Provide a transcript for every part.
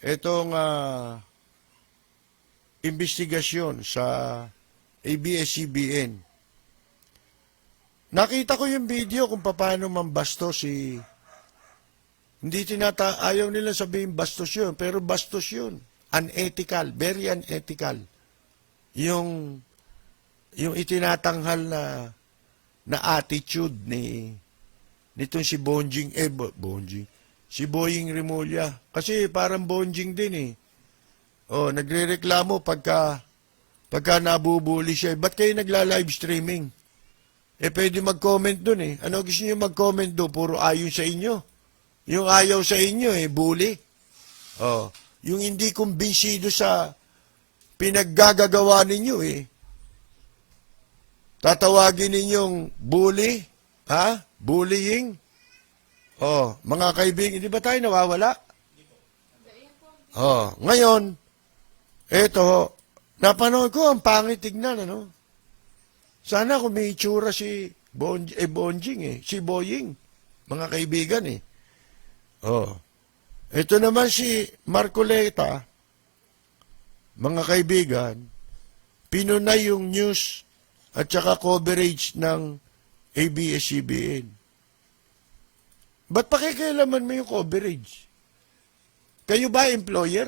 itong investigasyon sa ABS-CBN. Nakita ko yung video kung paano mambasto si... Hindi ayaw nila sabihin bastos yun, pero bastos yun. Unethical, very unethical. Yung itinatanghal na attitude nitong si si Boying Remulla. Kasi parang Bonjing din eh. Nagrereklamo pagka nabubuli siya. Ba't kayo nagla-live streaming? Pwede mag-comment dun eh. Ano gusto niyo mag-comment doon? Puro ayon sa inyo. Yung ayaw sa inyo bully. Yung hindi kumbinsido sa pinaggagawa ninyo tatawagin ninyong bully, bullying. Mga kaibigan, hindi ba tayo nawawala? Ngayon, eto, napanood ko, ang pangit tignan, ano? Sana kung may itsura si Bonjing si Boying, mga kaibigan Ito naman si Marcoleta, mga kaibigan, pinunay yung news at saka coverage ng ABS-CBN. Ba't pakikialaman mo yung coverage? Kayo ba employer?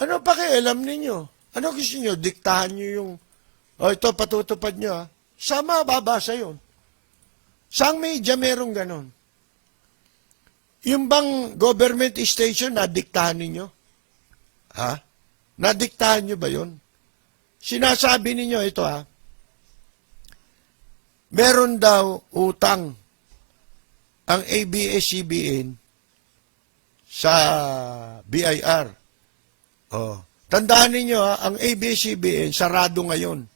Ano pakialam ninyo? Ano gusto nyo? Diktahan nyo yung, ito patutupad nyo Saan mababasa yun? Saang media merong ganon? Yung bang government station, nadiktahan ninyo? Nadiktahan nyo ba yun? Sinasabi ninyo ito meron daw utang ang ABS-CBN sa BIR. Tandaan ninyo ang ABS-CBN sarado ngayon.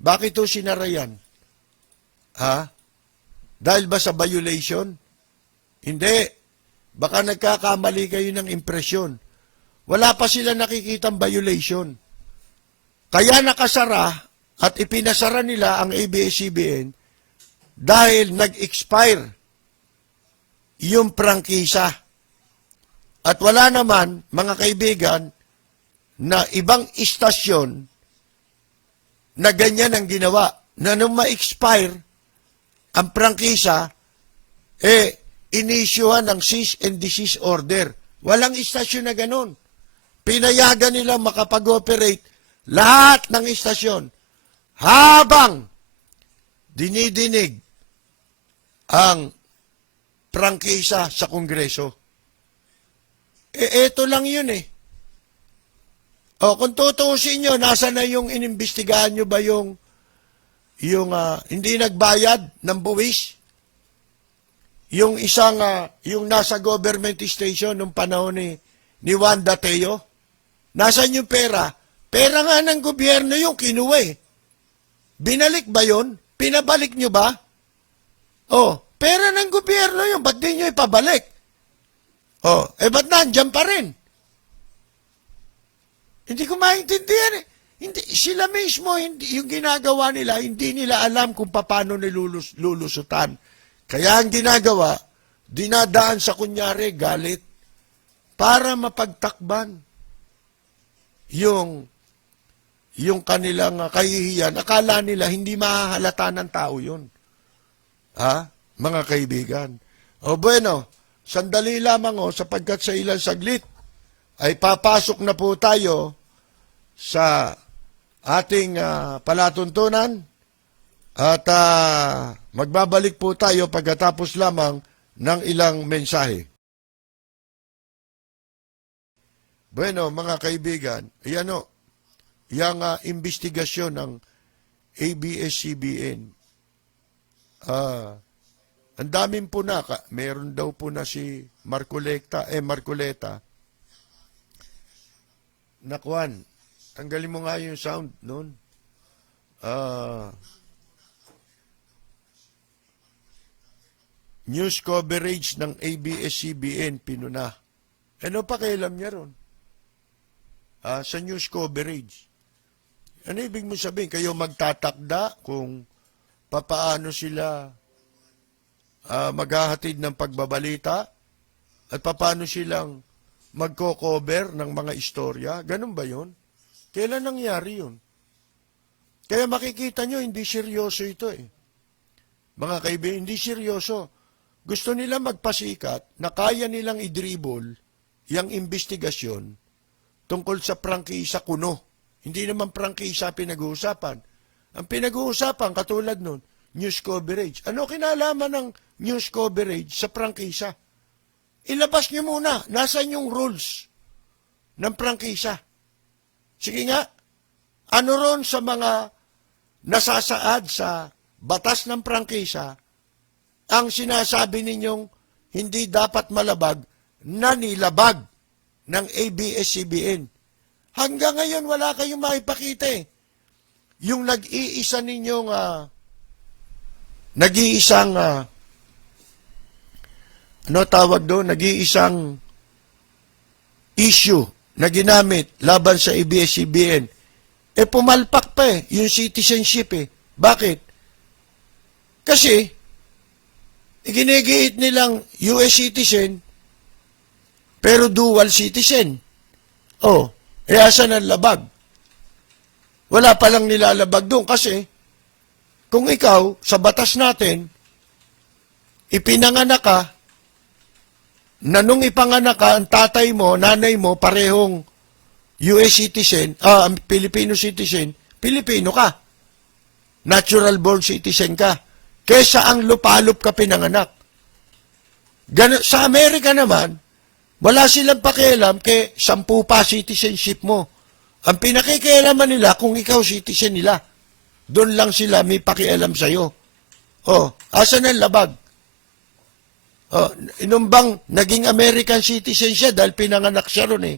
Bakit ito sinara yan? Dahil ba sa violation? Hindi. Baka nagkakamali kayo ng impresyon. Wala pa sila nakikitang violation. Kaya nakasara at ipinasara nila ang ABS-CBN dahil nag-expire yung prangkisa. At wala naman, mga kaibigan, na ibang istasyon na ganyan ang ginawa. Na nung ma-expire ang prangkisa, inisyuhan ng cease and desist order. Walang istasyon na ganun. Pinayagan nila makapag-operate lahat ng istasyon habang dinidinig ang prangkisa sa Kongreso. Eto lang yun kung tutuusin nyo, nasa na yung inimbestigahan nyo ba yung hindi nagbayad ng buwis? Yung isang, yung nasa government station nung panahon ni Wanda Teo? Nasaan yung pera? Pera nga ng gobyerno yung kinuha Binalik ba yun? Pinabalik nyo ba? Pera ng gobyerno yun. Ba't di nyo ipabalik? Ba't nandyan pa rin? Hindi ko maintindihan Hindi, sila mismo, yung ginagawa nila, hindi nila alam kung paano nilulusutan. Kaya ang ginagawa, dinadaan sa kunyari galit para mapagtakban yung kanilang kahihiyan. Akala nila hindi mahahalata ng tao yun. Mga kaibigan. Bueno, sandali lamang sapagkat sa ilang saglit ay papasok na po tayo sa ating palatuntunan at magbabalik po tayo pagkatapos lamang ng ilang mensahe. Bueno, mga kaibigan, yung investigasyon ng ABS-CBN, ang daming puna, meron daw po na si Marcoleta, Nakwan, tanggalin mo nga yung sound noon. News coverage ng ABS-CBN pinuna. Ano pa kailam niya ron? Sa news coverage. Ano ibig mo sabihin? Kayo magtatakda kung papaano sila maghahatid ng pagbabalita At paano silang magko-cover ng mga istorya? Ganun ba yun? Kailan nangyari yun? Kaya makikita nyo, hindi seryoso ito eh. Mga kaibigan, hindi seryoso. Gusto nila magpasikat na kaya nilang i-dribble yung investigasyon tungkol sa prangkisa kuno. Hindi naman prangkisa pinag-uusapan. Ang pinag-uusapan, katulad nun, news coverage. Ano kinalaman ng news coverage sa prangkisa? Ilabas nyo muna, nasan yung rules ng prangkisa? Sige nga, ano ron sa mga nasasaad sa batas ng prangkisa ang sinasabi ninyong hindi dapat malabag na nilabag ng ABS-CBN. Hanggang ngayon wala kayong maipakita eh. Yung nag-iisa ninyong ano tawag doon? Nag-iisang issue na ginamit laban sa ABS-CBN. Pumalpak pa eh, yung citizenship eh. Bakit? Kasi, ginigiit nilang US citizen, pero dual citizen. Asan ang labag? Wala palang nilalabag doon kasi, kung ikaw, sa batas natin, ipinanganak ka, na nung ipanganak ka, ang tatay mo, nanay mo, parehong US citizen, Filipino citizen, Pilipino ka. Natural born citizen ka. Kesa ang lupalop ka pinanganak. Sa Amerika naman, wala silang pakialam kay 10 pa citizenship mo. Ang pinakikialaman nila kung ikaw citizen nila. Doon lang sila may pakialam sa'yo. Asan ang labag? Inumbang naging American citizen siya dahil pinanganak siya ron eh.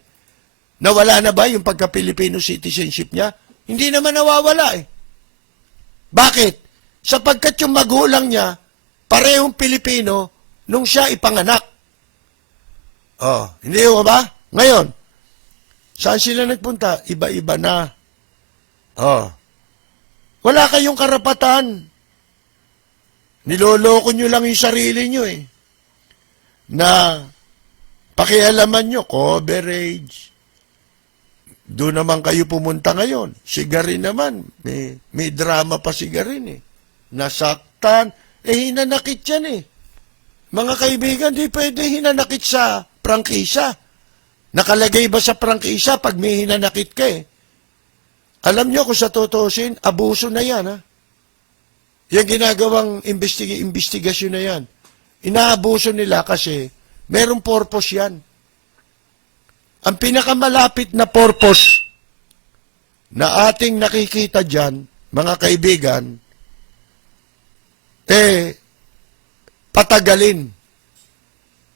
Nawala na ba yung pagka-Filipino citizenship niya? Hindi naman nawawala eh. Bakit? Sapagkat yung magulang niya, parehong Pilipino nung siya ipanganak. Hindi mo ba? Ngayon, saan sila nagpunta? Iba-iba na. Wala kayong karapatan. Niloloko nyo lang yung sarili nyo eh. Na pakialaman nyo, coverage. Doon naman kayo pumunta ngayon. Si Garin naman, may drama pa si Garin eh. Nasaktan, hinanakit yan eh. Mga kaibigan, di pwede hinanakit sa prangkisa. Nakalagay ba sa prangkisa pag may hinanakit ka eh? Alam nyo kung sa tutusin, abuso na yan ha. Yung ginagawang investigasyon na yan. Inaabuso nila kasi merong purpose yan. Ang pinakamalapit na purpose na ating nakikita dyan, mga kaibigan, patagalin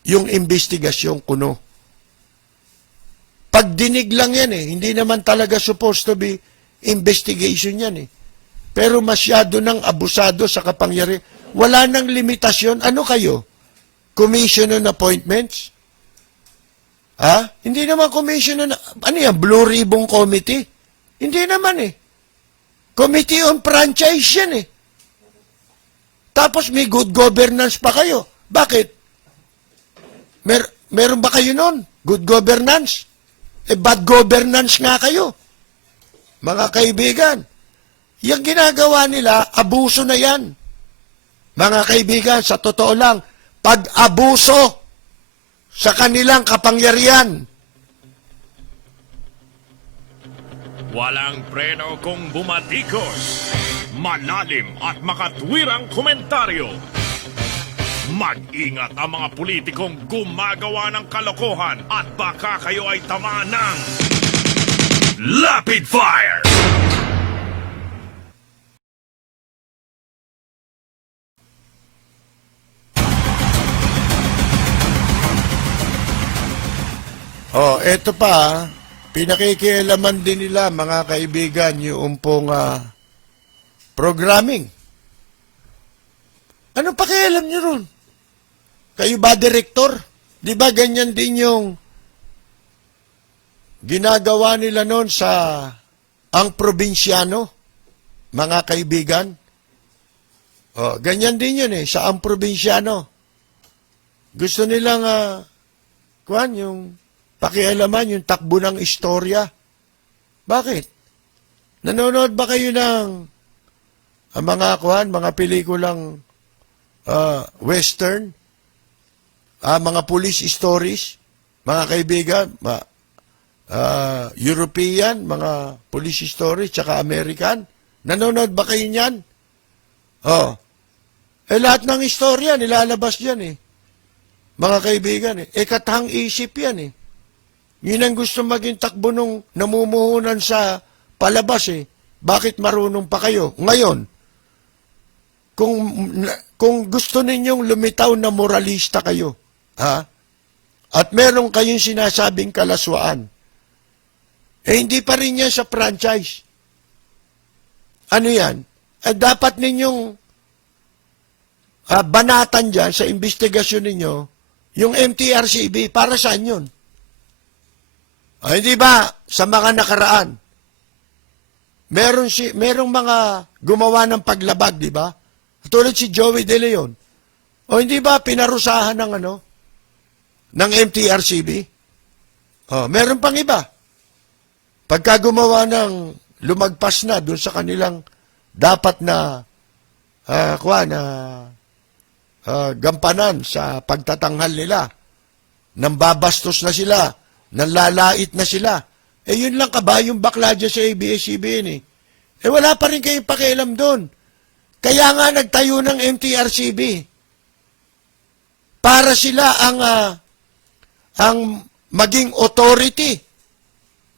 yung investigasyon kuno. Pagdinig lang yan eh. Hindi naman talaga supposed to be investigation yan eh. Pero masyado nang abusado sa kapangyarihan. Wala nang limitasyon. Ano kayo? Commission on appointments? Hindi naman commission on... Ano yan? Blue Ribbon Committee? Hindi naman eh. Committee on Franchise yan eh. Tapos may good governance pa kayo. Bakit? Meron ba kayo nun? Good governance? Bad governance nga kayo. Mga kaibigan, yung ginagawa nila, abuso na yan. Mga kaibigan, sa totoo lang, pag-abuso sa kanilang kapangyarihan. Walang preno kung bumatikos. Malalim at makatwirang komentaryo. Mag-ingat ang mga politikong gumagawa ng kalokohan at baka kayo ay tamaan ng Rapid Fire! Eto pa, pinakikialaman din nila, mga kaibigan, yung pong programming. Ano pakialam nyo ron? Kayo ba, direktor? Di ba ganyan din yung ginagawa nila noon sa ang probinsyano, mga kaibigan? Ganyan din yun eh, sa ang probinsyano. Gusto nilang yung pakialaman, yung takbo ng istorya. Bakit? Nanonood ba kayo ng mga pelikulang western? Mga police stories? Mga kaibigan, European, mga police stories, tsaka American? Nanonood ba kayo niyan? Oh. Lahat ng istorya, nilalabas yan eh. Mga kaibigan eh. Katahang isip yan eh. Yun ang gusto maging takbo nung namumuhunan sa palabas eh. Bakit marunong pa kayo? Ngayon, kung gusto ninyong lumitaw na moralista kayo, at meron kayong sinasabing kalaswaan, hindi pa rin yan sa franchise. Ano yan? Dapat ninyong banatan dyan sa investigasyon ninyo, yung MTRCB, para saan yun? Hindi ba, sa mga nakaraan, merong mga gumawa ng paglabag, di ba? Tulad si Joey De Leon. Hindi ba pinarusahan ng MTRCB? Meron pang iba. Pagka gumawa ng lumagpas na doon sa kanilang dapat na gampanan sa pagtatanghal nila, nang babastos na sila, nang lalait na sila. Yun lang ba yung bakla dyan sa ABS-CBN eh. Wala pa rin kayong pakialam doon. Kaya nga nagtayo ng MTRCB. Para sila ang maging authority,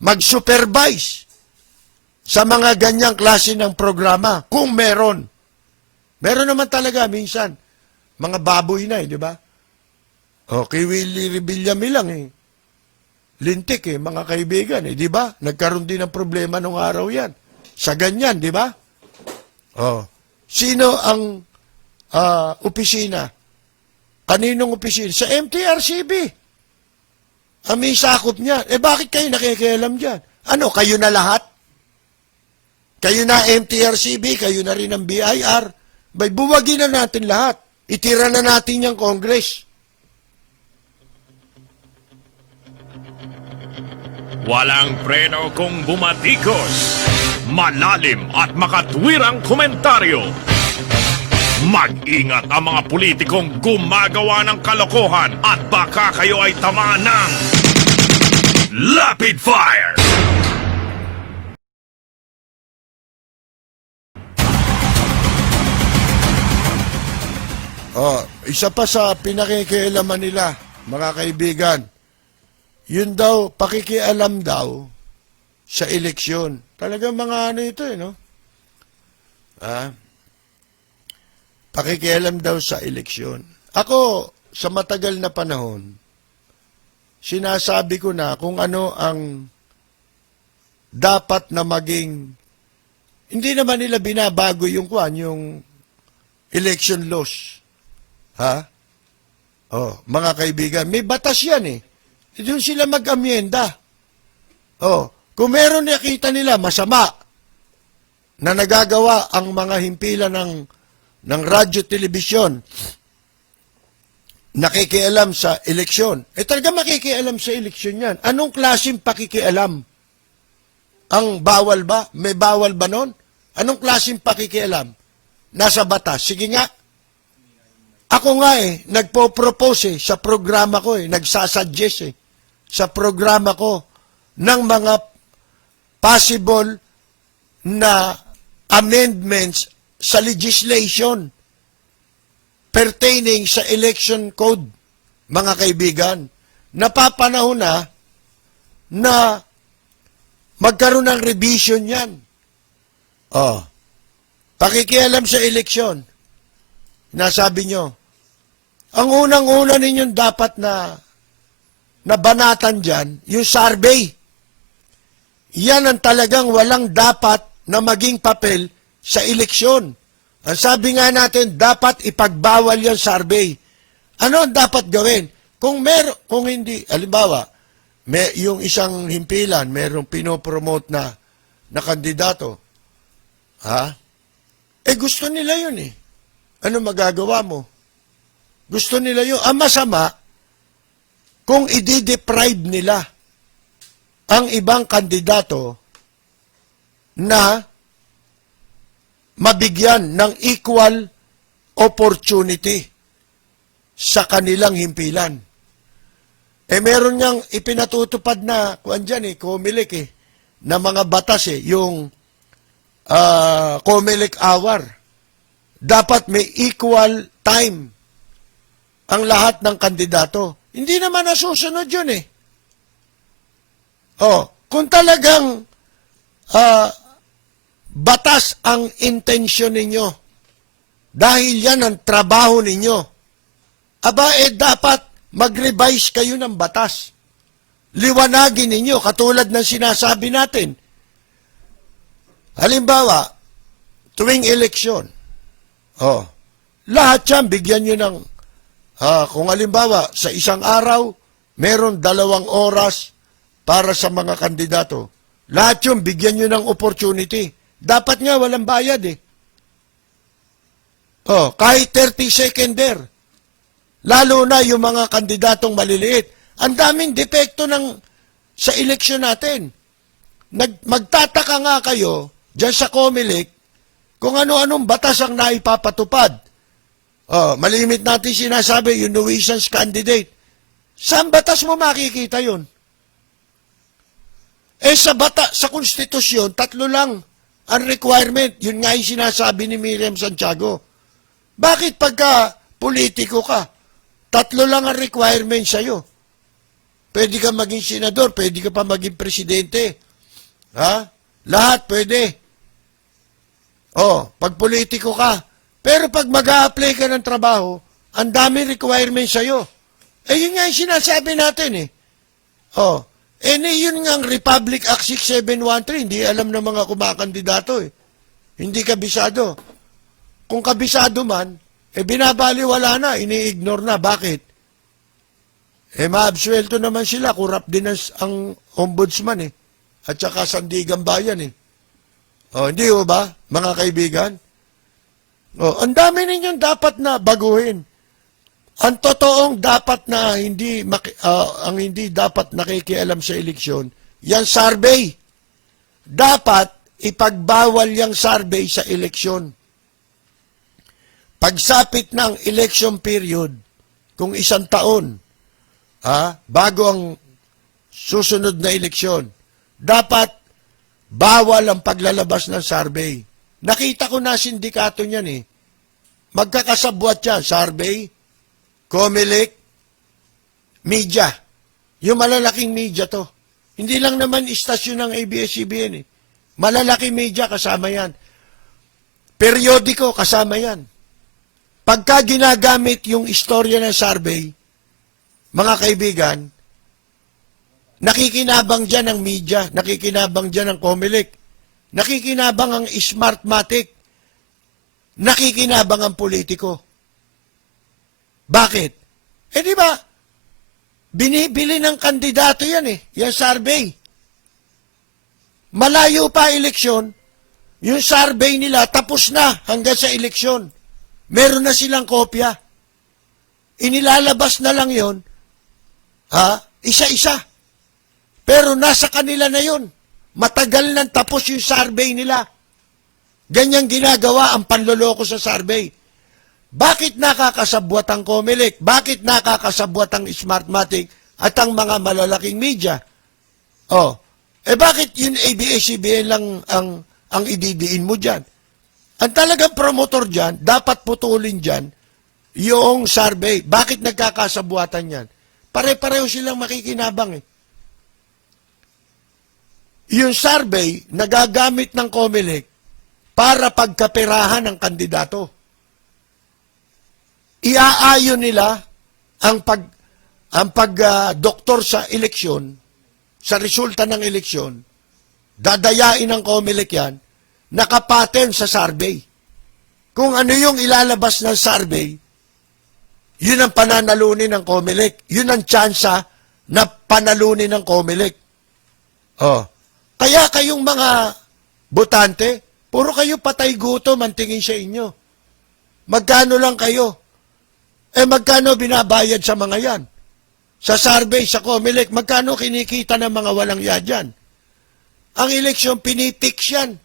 mag-supervise sa mga ganyang klase ng programa, kung meron. Meron naman talaga minsan. Mga baboy na di ba? Kay Willie Rebillame lang lintik mga kaibigan di ba? Nagkaroon din ng problema nung araw yan. Sa ganyan, di ba? Sino ang opisina? Kaninong opisina? Sa MTRCB. May sakop niya. Bakit kayo nakikialam dyan? Kayo na lahat? Kayo na MTRCB, kayo na rin ang BIR. Buwagin na natin lahat. Itira na natin yung Congress. Walang preno kung bumatikos. Malalim at makatwirang komentaryo. Mag-ingat ang mga politikong gumagawa ng kalokohan at baka kayo ay tamaan ng Rapid Fire! Isa pa sa pinakikialaman nila, mga kaibigan, yun daw, pakikialam daw sa eleksyon. Talagang mga ito no? Pakikialam daw sa eleksyon. Ako, sa matagal na panahon, sinasabi ko na kung ano ang dapat na maging, hindi naman nila binabago yung election laws. Mga kaibigan, may batas yan doon sila mag-amyenda. Kung meron nakita nila masama na nagagawa ang mga himpilan ng radyo, telebisyon, nakikialam sa eleksyon, talaga makikialam sa eleksyon yan. Anong klaseng pakikialam? Ang bawal ba? May bawal ba nun? Anong klaseng pakikialam? Nasa batas. Sige nga. Ako nga nagpo-propose sa programa ko nagsasuggest sa programa ko ng mga possible na amendments sa legislation pertaining sa election code, mga kaibigan. Napapanahon na magkaroon ng revision yan. Pakikialam sa eleksyon. Nasabi nyo, ang unang-una ninyong dapat na banatan dyan, yung survey. Yan ang talagang walang dapat na maging papel sa eleksyon. Ang sabi nga natin, dapat ipagbawal yung survey. Ano ang dapat gawin? Kung hindi, halimbawa, yung isang himpilan, merong pinopromote na kandidato, gusto nila yun Ano magagawa mo? Gusto nila yun. Ang masama, kung i-deprive nila ang ibang kandidato na mabigyan ng equal opportunity sa kanilang himpilan. Meron niyang ipinatutupad na, Comelec na mga batas yung Comelec hour. Dapat may equal time ang lahat ng kandidato. Hindi naman nasusunod yun kung talagang batas ang intensyon ninyo, dahil yan ang trabaho ninyo, dapat mag-revise kayo ng batas. Liwanagin ninyo, katulad ng sinasabi natin. Halimbawa, tuwing eleksyon, lahat yan, bigyan nyo ng, kung halimbawa, sa isang araw, meron 2 oras para sa mga kandidato. Lahat yun, bigyan nyo ng opportunity. Dapat nga, walang bayad kahit 30 seconder. Lalo na yung mga kandidatong maliliit. Ang daming depekto sa eleksyon natin. Magtataka nga kayo, dyan sa Comelec, kung ano-anong batas ang naipapatupad. Malimit natin sinasabi, yung nuisance candidate. Saan batas mo makikita yun? Sa konstitusyon, 3 lang ang requirement. Yun nga yung sinasabi ni Miriam Santiago. Bakit pagka politiko ka, 3 lang ang requirement sa'yo? Pwede ka maging senador, pwede ka pa maging presidente. Lahat pwede. Pag politiko ka. Pero pag mag-a-apply ka ng trabaho, ang dami requirement sa'yo. Yun nga yung sinasabi natin yun nga ang Republic Act 6713, hindi alam ng mga kumakandidato Hindi kabisado. Kung kabisado man, binabaliwala na, ini-ignore na. Bakit? Maabsuelto naman sila, kurap din ang ombudsman at saka Sandigan Bayan hindi ba, mga kaibigan? Ang dami ninyong dapat na baguhin. Ang totoong dapat na ang hindi dapat nakikialam sa eleksyon, yan survey. Dapat ipagbawal yung survey sa eleksyon. Pagsapit ng election period, kung 1 taon, bago ang susunod na eleksyon, dapat bawal ang paglalabas ng survey. Nakita ko na sindikato niyan Magkakasabwat yan, survey, Comelec, media. Yung malalaking media to. Hindi lang naman istasyon ng ABS-CBN Malalaking media kasama yan. Periodiko kasama yan. Pagka ginagamit yung istorya ng survey, mga kaibigan, nakikinabang dyan ang media, nakikinabang dyan ang Comelec, nakikinabang ang Smartmatic, nakikinabang ang politiko. Bakit? Di ba? Binibili ng kandidato yan yung survey. Malayo pa eleksyon, yung survey nila tapos na hanggang sa eleksyon. Meron na silang kopya. Inilalabas na lang yon, isa-isa. Pero nasa kanila na yon. Matagal nang tapos yung survey nila. Ganyang ginagawa ang panloloko sa survey. Bakit nakakasabwat ang Comelec? Bakit nakakasabwat ang Smartmatic at ang mga malalaking media? Bakit yung ABS-CBN lang ang ididiin mo dyan? Ang talagang promotor dyan, dapat putulin dyan yung survey. Bakit nagkakasabuatan yan? Pare-pareho silang makikinabang Yung survey, nagagamit ng Comelec para pagkaperahan ng kandidato. Iaayon nila ang pag-doktor sa eleksyon, sa resulta ng eleksyon, dadayain ng Comelec yan, nakapattern sa survey. Kung ano yung ilalabas ng survey, yun ang pananalunin ng Comelec. Yun ang tsansa na panalunin ng Comelec. Kaya kayong mga botante, puro kayo patay gutom ang tingin sa inyo. Magkano lang kayo? Magkano binabayad sa mga yan? sa survey, sa COMELEC, magkano kinikita ng mga walang ya dyan? Ang eleksyon, pinipix yan.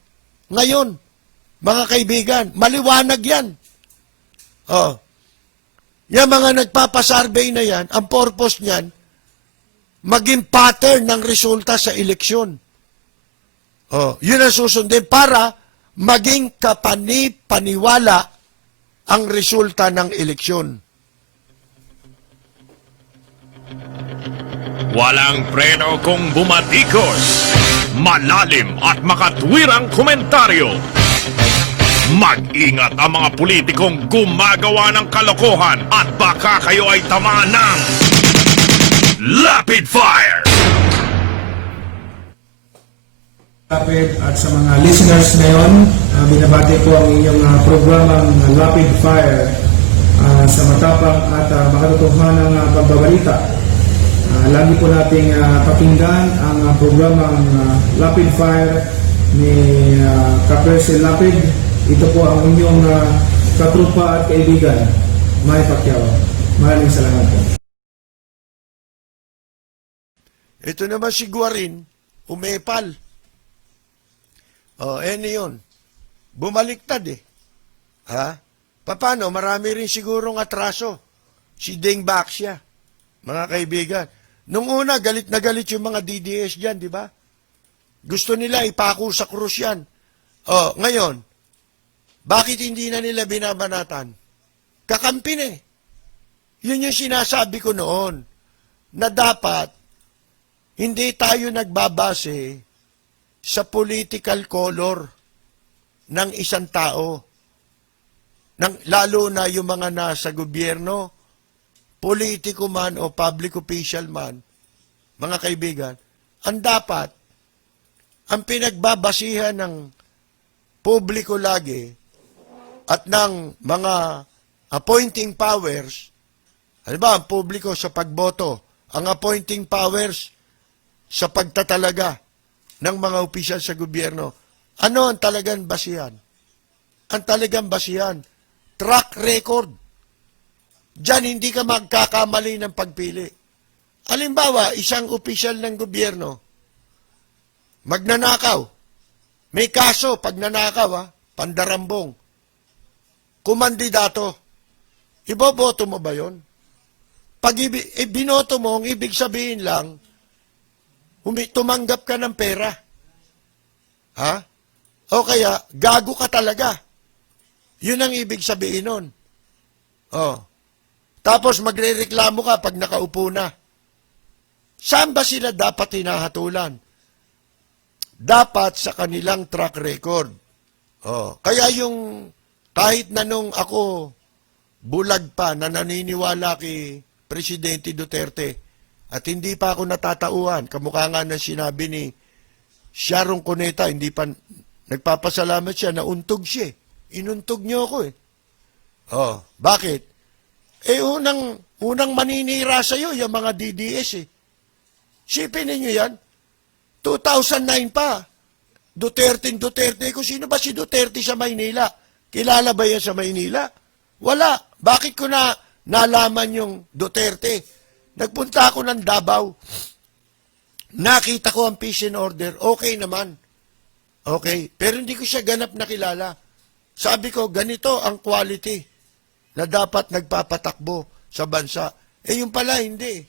Ngayon, mga kaibigan, maliwanag yan. Oh. Yung mga nagpapasurvey na yan, ang purpose niyan, maging pattern ng resulta sa eleksyon. Oh, yun ang susundin para maging kapani-paniwala ang resulta ng eleksyon. Walang preno kung bumatikos. Malalim at makatwirang komentaryo. Mag-ingat ang mga politikong gumagawa ng kalokohan at baka kayo ay tamaan ng Lapid Fire! Lapid at sa mga listeners ngayon, binabati ko ang inyong programang Lapid Fire sa matapang at makatotohanang pagbabalita. Lagi po nating pakinggan ang programang Lapid Fire ni Kaperse Lapid. Ito po ang inyong katrupa at kaibigan, May Pacquiao. Maraming salamat po. Ito naman si Guarin, umepal. Oh, yun. Bumaliktad eh. Ha? Paano? Marami rin sigurong atraso. Si Ding Baxia, mga kaibigan. Nung una, galit na galit yung mga DDS dyan, di ba? Gusto nila ipako sa krus yan. Oh, ngayon, bakit hindi na nila binabanatan? Kakampi na eh. Yun yung sinasabi ko noon, na dapat hindi tayo nagbabase sa political color ng isang tao. Lalo na yung mga nasa gobyerno, politiko man o public official man, mga kaibigan, ang dapat, ang pinagbabasihan ng publiko lagi at ng mga appointing powers, halimbawa, ang publiko sa pagboto, ang appointing powers sa pagtatalaga ng mga opisyal sa gobyerno, ano ang talagang basihan? Ang talagang basihan, track record. Diyan hindi ka magkakamali ng pagpili. Halimbawa, isang opisyal ng gobyerno, magnanakaw. May kaso, pag nanakaw, pandarambong. Kumandidato. Iboboto mo ba yon? Pag binoto mo, ang ibig sabihin lang, tumanggap ka ng pera. Ha? O kaya, gago ka talaga. Yun ang ibig sabihin nun. Oh. Tapos magrereklamo ka pag nakaupo na. Saan ba sila dapat hinahatulan? Dapat sa kanilang track record. Oh. Kaya yung kahit na nung ako bulag pa na naniniwala kay Presidente Duterte at hindi pa ako natatauhan, kamukha nga ng sinabi ni Sharon Cuneta, hindi pa nagpapasalamat siya, nauntog siya. Inuntog niyo ako eh. Oh, bakit? Unang maninira sa'yo, yung mga DDS eh. Sipin ninyo yan. 2009 pa. Duterte ko. Sino ba si Duterte sa Maynila? Kilala ba yan sa Maynila? Wala. Bakit ko nalaman yung Duterte? Nagpunta ako ng Davao. Nakita ko ang peace and order. Okay naman. Okay. Pero hindi ko siya ganap na kilala. Sabi ko, ganito ang quality na dapat nagpapatakbo sa bansa. Yung pala, hindi.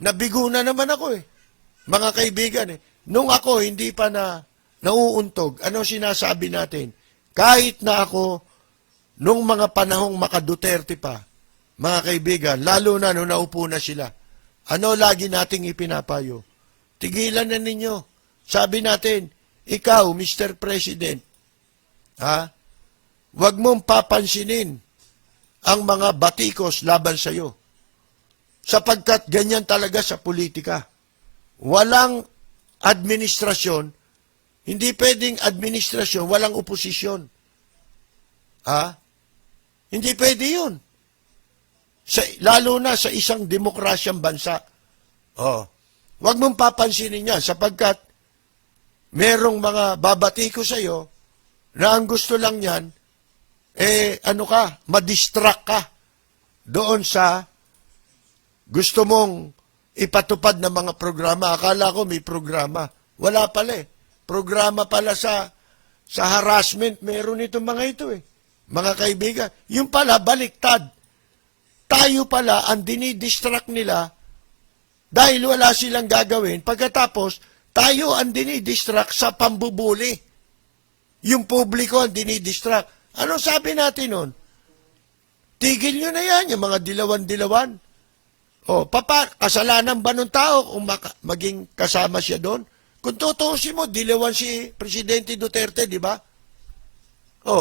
Nabigo na naman ako eh. Mga kaibigan eh. Nung ako, hindi pa nauuntog, ano sinasabi natin? Kahit na ako, nung mga panahong maka-Duterte pa, mga kaibigan, lalo na nung naupo na sila, ano lagi nating ipinapayo? Tigilan na ninyo. Sabi natin, ikaw, Mr. President, wag mong papansinin ang mga batikos laban sa iyo. Sapagkat ganyan talaga sa politika. Walang administrasyon, hindi pwedeng administrasyon, walang oposisyon. Hindi pwede yun. Lalo na sa isang demokrasyang bansa. Wag mong papansinin yan sapagkat merong mga babatiko sa iyo na ang gusto lang yan, madistract ka doon sa gusto mong ipatupad ng mga programa. Akala ko may programa. Wala pala eh. Programa pala sa harassment, meron itong mga ito eh. Mga kaibigan. Yung pala, baliktad. Tayo pala ang dinidistract nila dahil wala silang gagawin. Pagkatapos, tayo ang dinidistract sa pambubuli. Yung publiko ang dinidistract. Ano sabi natin nun? Tigil nyo na yan, yung mga dilawan-dilawan. O, kasalanan ba ng tao kung maging kasama siya doon? Kung tutuusin mo, dilawan si Presidente Duterte, di ba? O,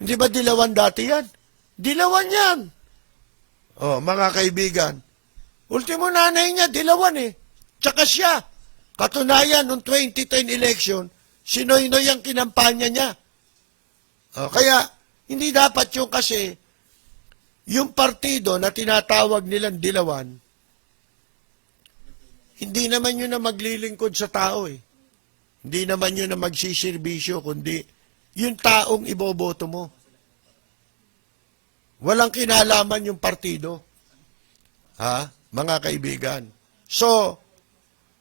hindi ba dilawan dati yan? Dilawan yan. O, mga kaibigan, ultimo nanay niya, dilawan eh. Tsaka siya. Katunayan, noong 2010 election, si Noynoy ang kinampanya niya. O, kaya, hindi dapat yung kasi, yung partido na tinatawag nilang dilawan, hindi naman yun na maglilingkod sa tao eh. Hindi naman yun na magsisirbisyo, kundi yung taong iboboto mo. Walang kinalaman yung partido. Ha? Mga kaibigan. So,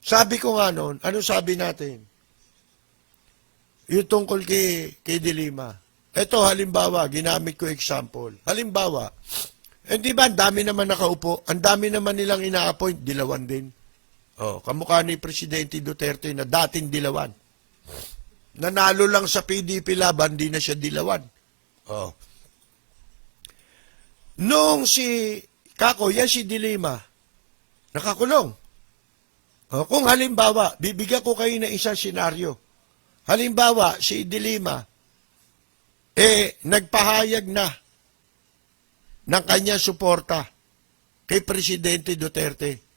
sabi ko nga noon, ano sabi natin? Yung tungkol kay De Lima. Ito, halimbawa, ginamit ko example. Halimbawa, di ba, ang dami naman nakaupo, ang dami naman nilang ina-appoint, dilawan din. Oh, kamukha ni Presidente Duterte na dating dilawan. Nanalo lang sa PDP laban, di na siya dilawan. Oh. Noong si Kako, yan si De Lima, nakakulong. Oh, kung halimbawa, bibigyan ko kayo ng isang senaryo. Halimbawa, si De Lima, nagpahayag na ng kanyang suporta kay Presidente Duterte.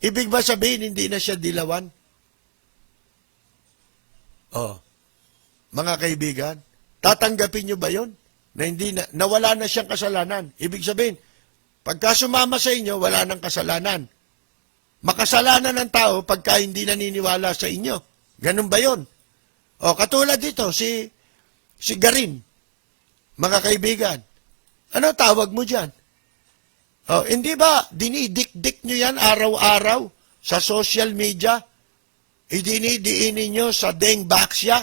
Ibig ba sabihin, hindi na siya dilawan? Oh, mga kaibigan, tatanggapin nyo ba yun? Na hindi na, nawala na siyang kasalanan. Ibig sabihin, pagka sumama sa inyo, wala nang kasalanan. Makasalanan ng tao pagka hindi naniniwala sa inyo. Ganun ba yun? Oh, katulad dito, si Garin, mga kaibigan. Ano tawag mo dyan? Oh, hindi ba dinidikdik nyo yan araw-araw sa social media? Idinidiinin nyo sa Deng Baxia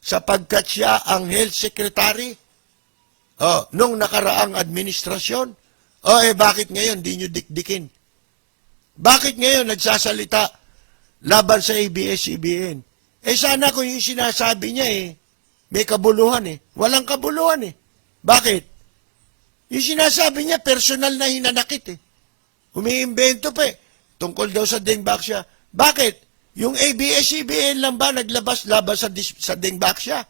sapagkat siya ang health secretary nung nakaraang administrasyon? Bakit ngayon di nyo dikdikin? Bakit ngayon nagsasalita laban sa ABS-CBN? Sana kung yung sinasabi niya may kabuluhan Walang kabuluhan Bakit? Yung sinasabi niya, personal na hinanakit Umiimbento pa tungkol daw sa Deng Baxia. Bakit? Yung ABS-CBN lang ba naglabas-labas sa Deng Baxia?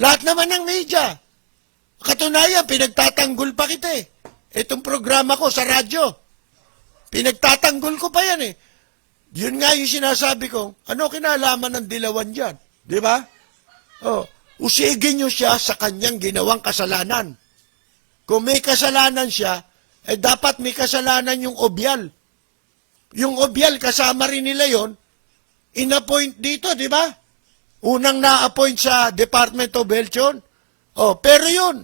Lahat naman ng media. Katunayan, pinagtatanggol pa kita Itong programa ko sa radyo. Pinagtatanggol ko pa yan Yun nga yung sinasabi ko, ano kinalaman ng dilawan dyan? Di ba? Usigin nyo siya sa kanyang ginawang kasalanan. Kung may kasalanan siya, dapat may kasalanan yung obyal. Yung obyal, kasama rin nila yon, in-appoint dito, di ba? Unang na-appoint sa Department of Health yun. Pero yun,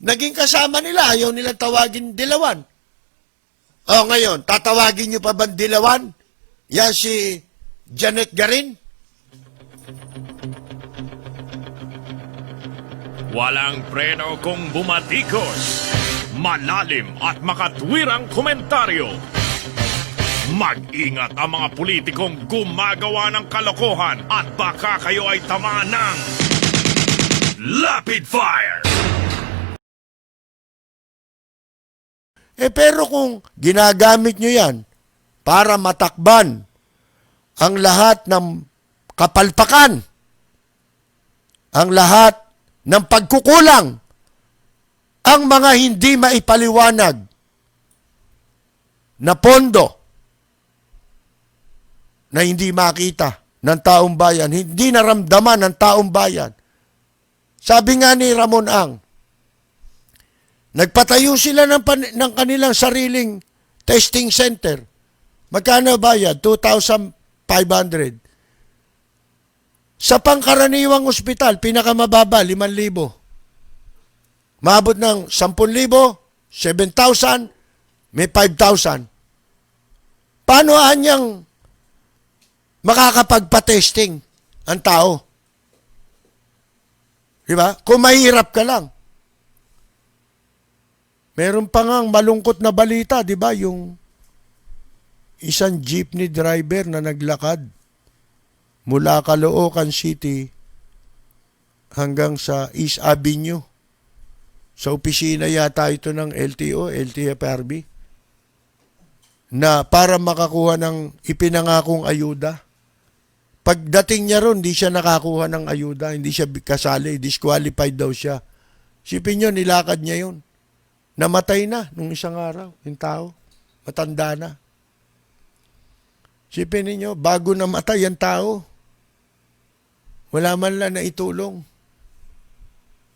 naging kasama nila, ayaw nilang tawagin dilawan. Ngayon, tatawagin nyo pa ba dilawan? Yan si Janet Garin? Walang preno kung bumatikos. Malalim at makatwirang komentaryo. Mag-ingat ang mga politikong gumagawa ng kalokohan at baka kayo ay tamaan ng Lapid Fire! Pero kung ginagamit nyo yan para matakban ang lahat ng kapalpakan, ang lahat ng pagkukulang, ang mga hindi maipaliwanag na pondo na hindi makita ng taong bayan, hindi naramdaman ng taong bayan. Sabi nga ni Ramon Ang, nagpatayo sila ng kanilang sariling testing center. Magkano bayad? 2,500. Sa pangkaraniwang ospital, pinakamababa, 5,000. Maabot ng 10,000, 7,000, may 5,000. Paano anyang makakapagpa-testing ang tao? Diba? Kung mahirap ka lang. Meron pa ngang malungkot na balita, di ba? Yung isang jeepney driver na naglakad mula Caloocan City hanggang sa East Avenue. Sa opisina yata ito ng LTO, LTFRB, na para makakuha ng ipinangakong ayuda. Pagdating niya ron, hindi siya nakakuha ng ayuda, hindi siya kasali, disqualified daw siya. Sipin nyo, nilakad niya yun. Namatay na nung isang araw, yung tao. Matanda na. Sipin ninyo, bago namatay ang tao, wala man lang na itulong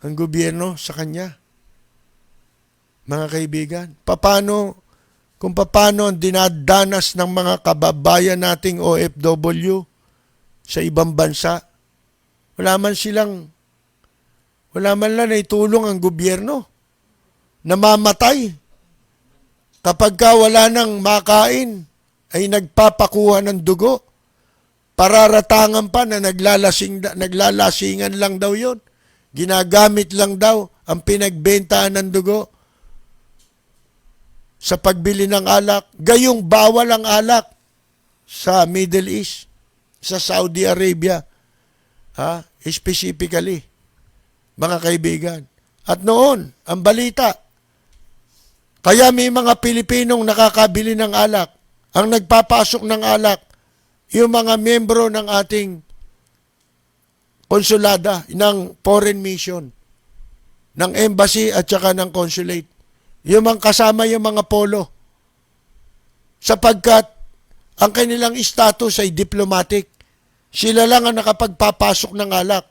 ang gobyerno sa kanya. Mga kaibigan, kung paano ang dinadanas ng mga kababayan nating OFW sa ibang bansa, wala man lang na itulong ang gobyerno. Namamatay. Kapag ka wala nang makain, ay nagpapakuha ng dugo. Pararatangan pa na naglalasingan lang daw yon. Ginagamit lang daw ang pinagbentahan ng dugo sa pagbili ng alak. Gayong bawal ang alak sa Middle East, sa Saudi Arabia, specifically, mga kaibigan. At noon, ang balita, kaya may mga Pilipinong nakakabili ng alak. Ang nagpapasok ng alak, yung mga membro ng ating konsulada, ng foreign mission, ng embassy at saka ng consulate. Yung mga kasama yung mga polo. Sapagkat ang kanilang status ay diplomatic. Sila lang ang nakapagpapasok ng alak.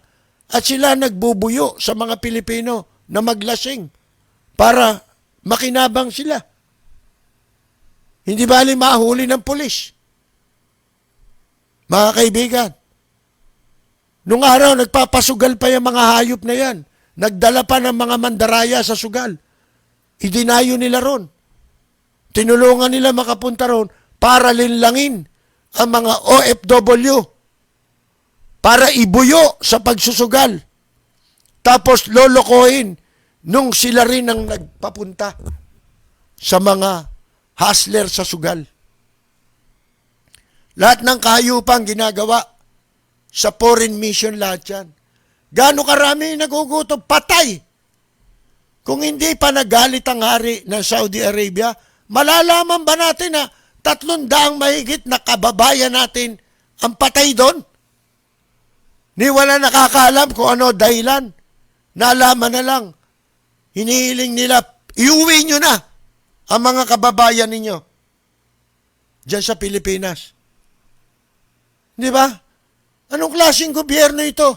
At sila nagbubuyo sa mga Pilipino na maglasing para makinabang sila. Hindi bali mahuli ng pulis. Mga kaibigan, nung araw nagpapasugal pa yung mga hayop na yan. Nagdala pa ng mga mandaraya sa sugal. Idinayo nila ron. Tinulungan nila makapunta ron para linlangin ang mga OFW para ibuyo sa pagsusugal. Tapos lolokohin nung sila rin ang nagpapunta sa mga hustler sa sugal. Lahat ng kahayupang ginagawa sa foreign mission, lahat yan. Gaano karami nagugutom? Patay! Kung hindi pa nagalit ang hari ng Saudi Arabia, malalaman ba natin na 300 mahigit na kababayan natin ang patay doon? Ni wala nakakaalam kung ano dahilan. Nalaman na lang. Hinihiling nila, iuwi nyo na ang mga kababayan ninyo diyan sa Pilipinas. Di ba? Anong klaseng gobyerno ito?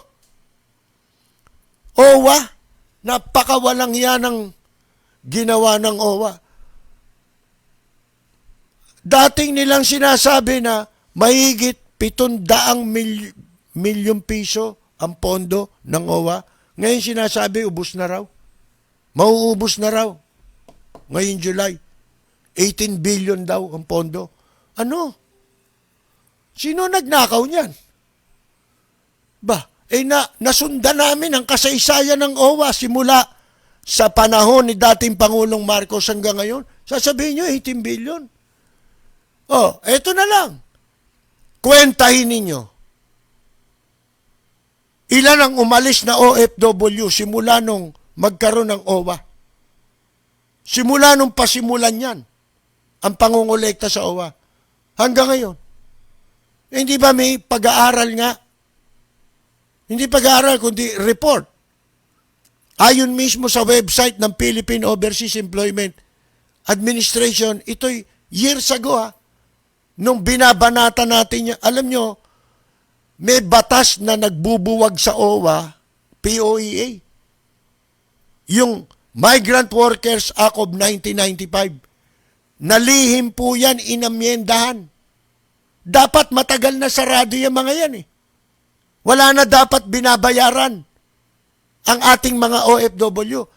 OWA? Napakawalang yan ang ginawa ng OWA. Dating nilang sinasabi na mahigit 700 milyong piso ang pondo ng OWA. Ngayon sinasabi, ubos na raw. Mauubos na raw. Ngayon July. 18 billion daw ang pondo. Ano? Sino nagnakaw niyan? Nasundan namin ang kasaysayan ng OWA simula sa panahon ni dating Pangulong Marcos hanggang ngayon. Sasabihin nyo, 18 billion. Eto na lang. Kwentahin ninyo. Ilan ang umalis na OFW simula nung magkaroon ng OWA? Simula nung pasimulan yan, ang pangungulekta sa OWA. Hanggang ngayon. Hindi ba may pag-aaral nga? Hindi pag-aaral, kundi report. Ayon mismo sa website ng Philippine Overseas Employment Administration, ito'y years ago nung binabanata natin yan. Alam nyo, may batas na nagbubuwag sa OWA, POEA. Yung Migrant Workers Act of 1995. Nalihim po yan, inamyendahan. Dapat matagal na sarado yung mga yan Wala na dapat binabayaran ang ating mga OFW.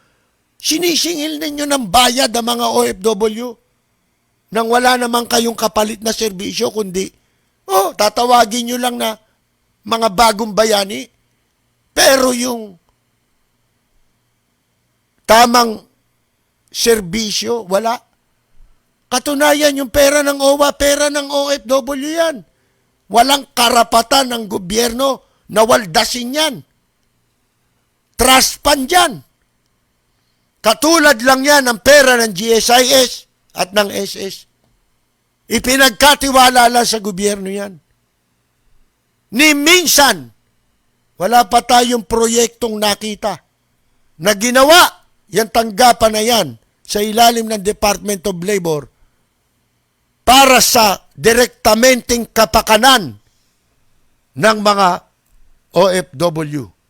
Sinisingil ninyo ng bayad ang mga OFW. nang wala naman kayong kapalit na serbisyo, kundi, tatawagin nyo lang na mga bagong bayani. Pero yung tamang serbisyo, wala. Katunayan, yung pera ng OWA, pera ng OFW yan. Walang karapatan ng gobyerno na waldasin yan. Trust fund yan. Katulad lang yan ang pera ng GSIS at ng SS. Ipinagkatiwala lang sa gobyerno yan. Ni minsan, wala pa tayong proyektong nakita na ginawa yung tanggapan na yan sa ilalim ng Department of Labor para sa direktamenteng kapakanan ng mga OFW.